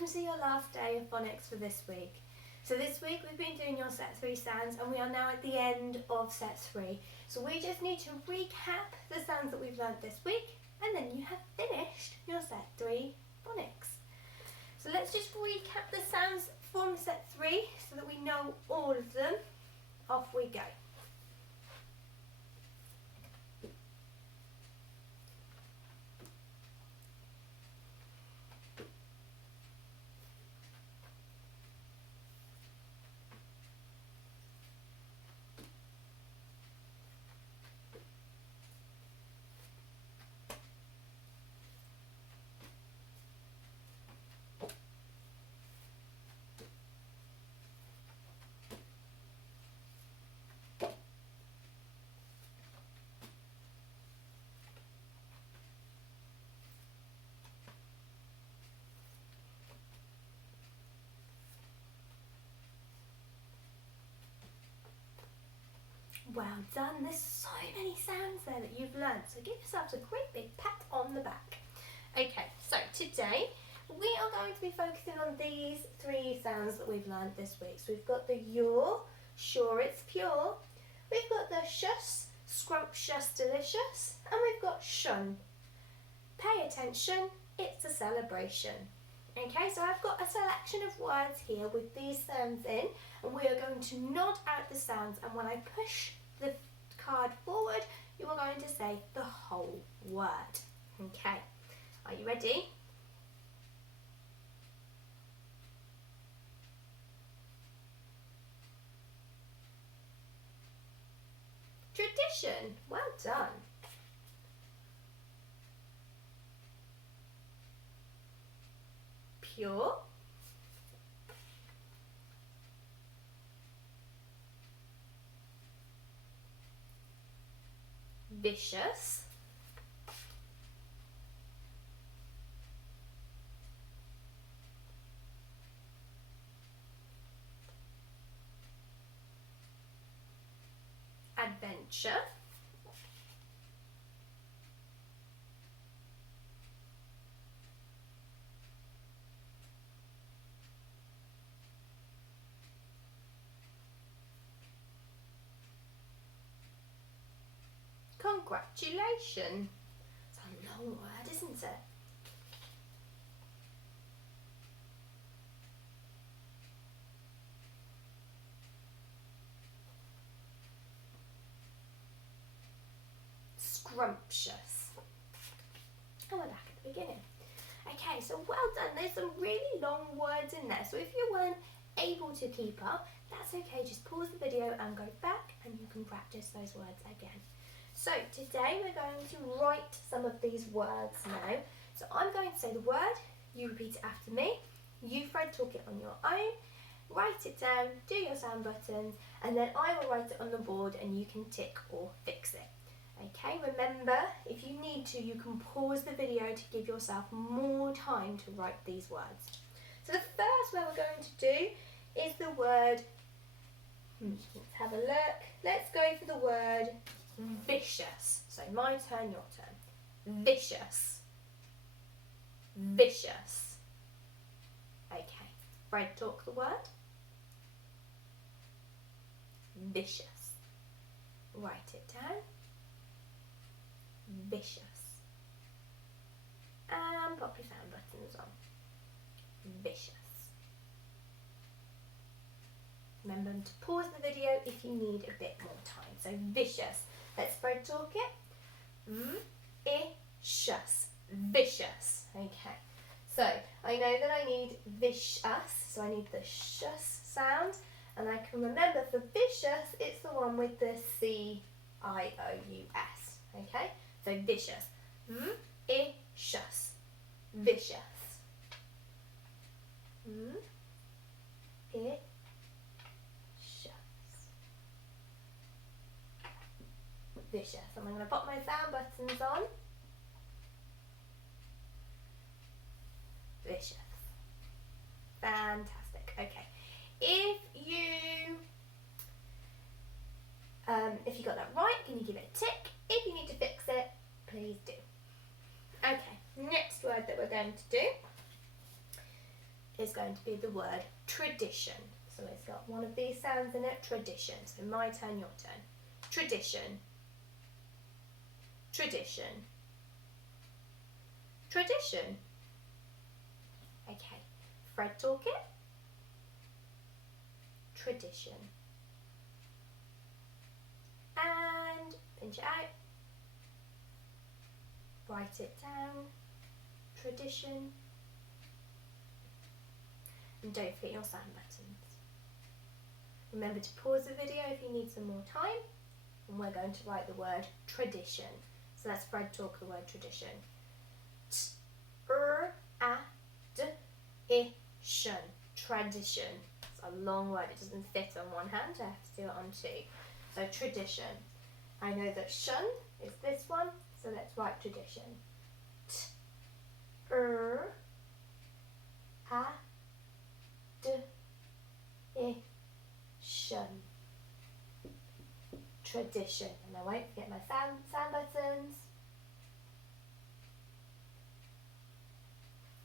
welcome to your last day of phonics for this week. So this week we've been doing your set 3 sounds and we are now at the end of set 3. So we just need to recap the sounds that we've learnt this week and then you have finished your set 3 phonics. So let's just recap the sounds from set 3 so that we know all of them. Off we go. Well done, there's so many sounds there that you've learnt, so give yourselves a great big pat on the back. Okay, so today we are going to be focusing on these 3 sounds that we've learnt this week. So we've got the yaw, sure it's pure, we've got the shus, scrumptious delicious, and we've got shun, pay attention, it's a celebration. Okay, so I've got a selection of words here with these sounds in, and we are going to nod out the sounds, and when I push the card forward, you are going to say the whole word. Okay, are you ready? Tradition, well done. Pure. Vicious. Adventure. Congratulations. It's a long word, isn't it? Scrumptious. Oh, we're back at the beginning. Okay, so well done. There's some really long words in there. So if you weren't able to keep up, that's okay. Just pause the video and go back and you can practice those words again. So today we're going to write some of these words now. So I'm going to say the word, you repeat it after me, you Fred talk it on your own, write it down, do your sound buttons, and then I will write it on the board and you can tick or fix it. Okay, remember, if you need to, you can pause the video to give yourself more time to write these words. So the first word we're going to do is the word, let's have a look, let's go for the word vicious. So my turn, your turn. Vicious. Vicious. Okay, Fred, talk the word. Vicious. Write it down. Vicious. And pop your sound buttons on. Vicious. Remember to pause the video if you need a bit more time. So vicious. Let's Fred talk it. Vicious. Vicious. Okay. So I know that I need vicious, so I need the shus sound, and I can remember for vicious it's the one with the C-I-O-U-S. Okay? So vicious. Vicious. Vicious. Vicious. Vicious. And I'm going to pop my sound buttons on. Vicious. Fantastic. Okay. If you got that right, can you give it a tick? If you need to fix it, please do. Okay. Next word that we're going to do is going to be the word tradition. So it's got one of these sounds in it, tradition. So my turn, your turn. Tradition. Tradition. Tradition. Okay, Fred talk it. Tradition. And pinch it out. Write it down. Tradition. And don't forget your sound buttons. Remember to pause the video if you need some more time. And we're going to write the word tradition. So let's Fred talk the word tradition. T-r-a-d-i-tion. Tradition. It's a long word. It doesn't fit on one hand. I have to do it on two. So tradition. I know that shun is this one. So let's write tradition. T-r-a-d-i-tion. Tradition. And I won't forget my sound buttons.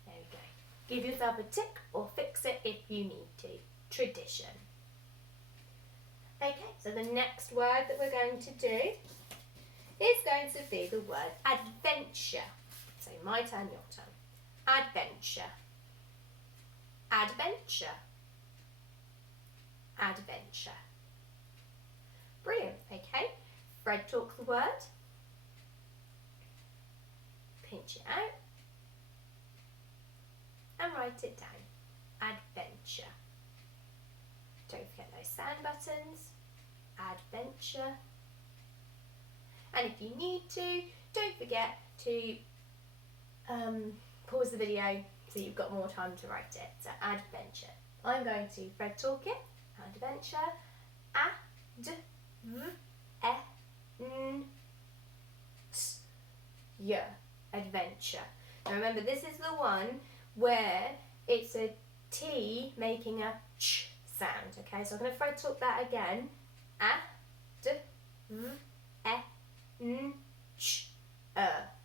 There we go. Give yourself a tick or fix it if you need to. Tradition. Okay, so the next word that we're going to do is going to be the word adventure. So my turn, your turn. Adventure. Adventure. Adventure. Brilliant, okay. Fred talk the word. Pinch it out. And write it down. Adventure. Don't forget those sound buttons. Adventure. And if you need to, don't forget to pause the video so you've got more time to write it. So adventure. I'm going to Fred talk it. Adventure. Adventure. Now remember, this is the one where it's a T making a ch sound. Okay, so I'm going to Fred talk that again.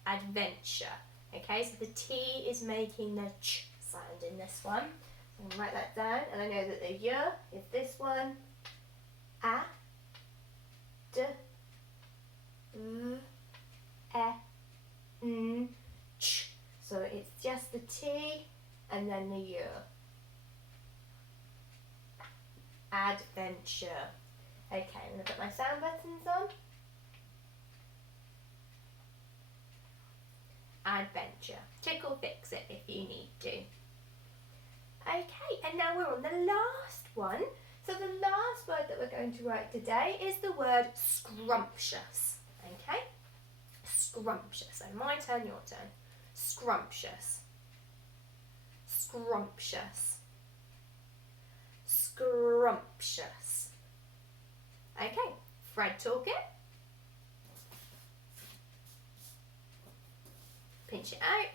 Adventure. Okay, so the T is making the ch sound in this one. So I'm going to write that down, and I know that the y is this one. Ch. So it's just the T and then the U. Adventure. Okay, I'm going to put my sound buttons on. Adventure. Tick or fix it if you need to. Okay, and now we're on the last one. So the last word that we're going to write today is the word scrumptious. Okay? Scrumptious. So my turn, your turn. Scrumptious. Scrumptious. Scrumptious. Okay, Fred talk it. Pinch it out.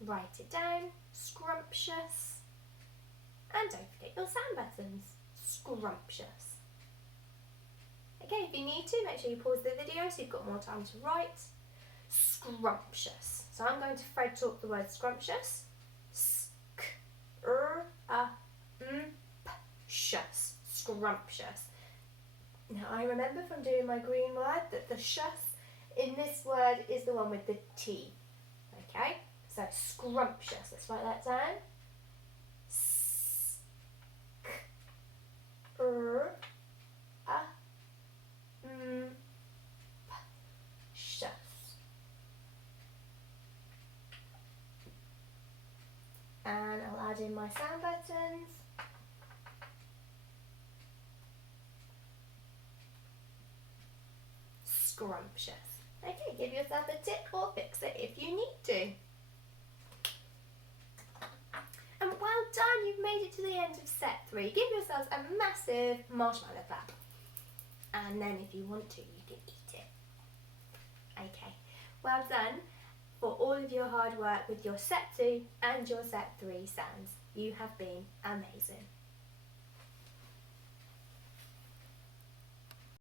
Write it down. Scrumptious. And don't forget your sound buttons. Scrumptious. Okay, if you need to, make sure you pause the video so you've got more time to write. Scrumptious. So I'm going to Fred talk the word scrumptious. Scrumptious. Now I remember from doing my green word that the shus in this word is the one with the T. Okay, so scrumptious. Let's write that down. And I'll add in my sound buttons. Scrumptious. Okay, give yourself a tick or fix it if you need to. And well done, you've made it to the end of set 3. Give yourselves a massive marshmallow clap. And then if you want to, you can eat it. Okay, well done for all of your hard work with your set 2 and your set 3 sounds. You have been amazing.